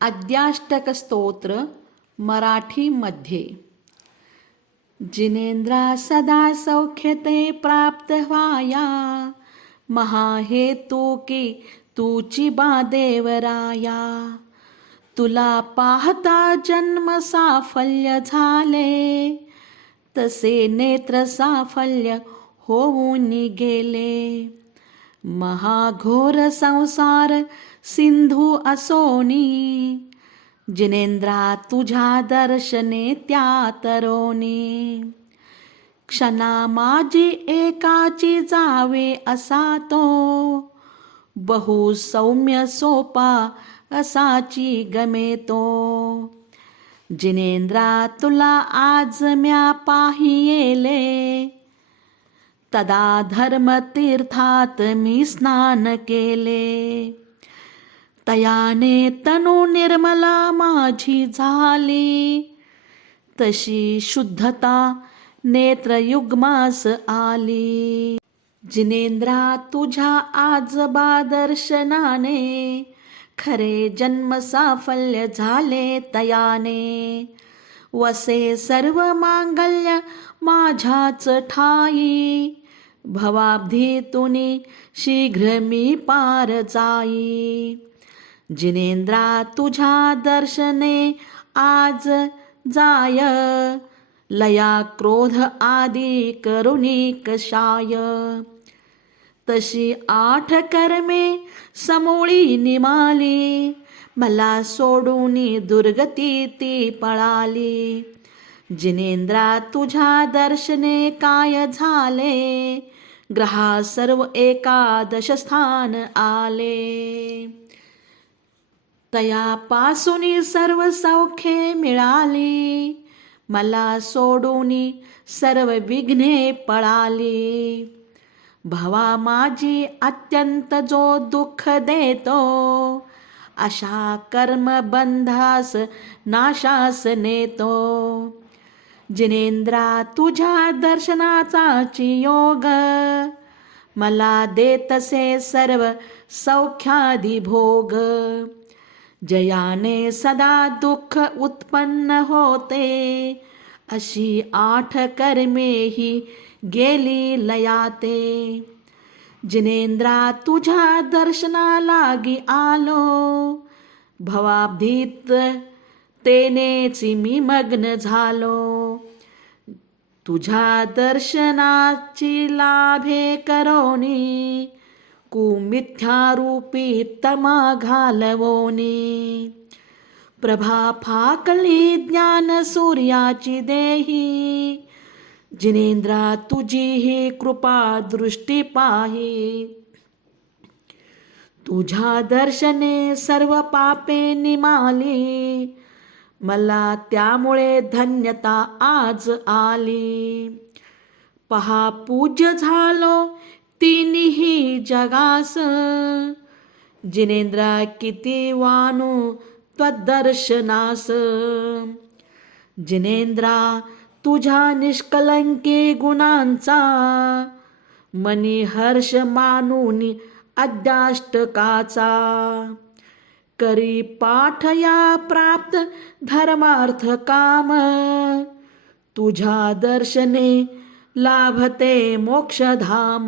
अद्याष्टकस्तोत्र मराठीमध्ये. जिनेंद्रा सदा सौख्यते प्राप्त व्हाया महाहेतू की तुची बादेवराया तुला पाहता जन्म साफल्य झाले तसे नेत्र साफल्य होऊन गेले. महाघोर संसार सिंधू असोनी जिनेंद्रा तुझ्या दर्शने त्या तरोनी. क्षणा माझी एकाची जावे असा तो. बहु सौम्य सोपा असाची गमे तो. जिनेंद्रा तुला आज म्या पाहियेले. तदा धर्मतीर्थात मी स्नान केले. तयाने तनु निर्मला माझी झाली. तशी शुद्धता नेत्रयुग्मास आली. जिनेंद्रा तुझ्या आजबा दर्शनाने खरे जन्म साफल्य झाले तयाने. वसे सर्व मांगल्य माझ्याच ठाई. भवाब्धी तुनी शीघ्र मी पार जाई. जिनेंद्रा तुझ्या दर्शने आज जाय. लया क्रोध आदी करुणी कशाय. तशी आठ कर्मे समोळी निमाली. मला सोडून दुर्गती ती पळाली. जिनेंद्रा तुझ्या दर्शने काय झाले? ग्रहा सर्व एकादश स्थान आले. तयापासून सर्व सौख्ये मिळाली. मला सोडून सर्व विघ्ने पळाली. भवा माझी अत्यंत जो दुःख देतो अशा कर्मबंधास नाशास नेतो. जिनेंद्रा तुझ्या दर्शनाचाची योग मला देतसे सर्व सौख्यादी भोग. जयाने सदा दुःख उत्पन्न होते. अशी आठ कर्मे ही गेली लयाते. जिनेंद्रा तुझ्या दर्शना लागी आलो. भवाब्धीत तेनेची मी मग्न झालो. तुझ्या दर्शनाची लाभे करोनी. कुमिथ्यारूपी तमा घालवोनी प्रभा फाकली ज्ञान सूर्याची देही जिनेंद्रा तुझी ही कृपा दृष्टी पाही तुझ्या दर्शने सर्व पापे निमाली मला त्यामुळे धन्यता आज आली पहा पूज्य झालो तिन्ही जगास. जिनेंद्रा किती वानू त्वदर्शनास. जिनेंद्रा तुझ्या निष्कलंके गुणांचा. मनी हर्ष मानून अद्याष्टकाचा करी पाठया प्राप्त धर्मार्थ काम. तुझ्या दर्शने लाभते मोक्षधाम.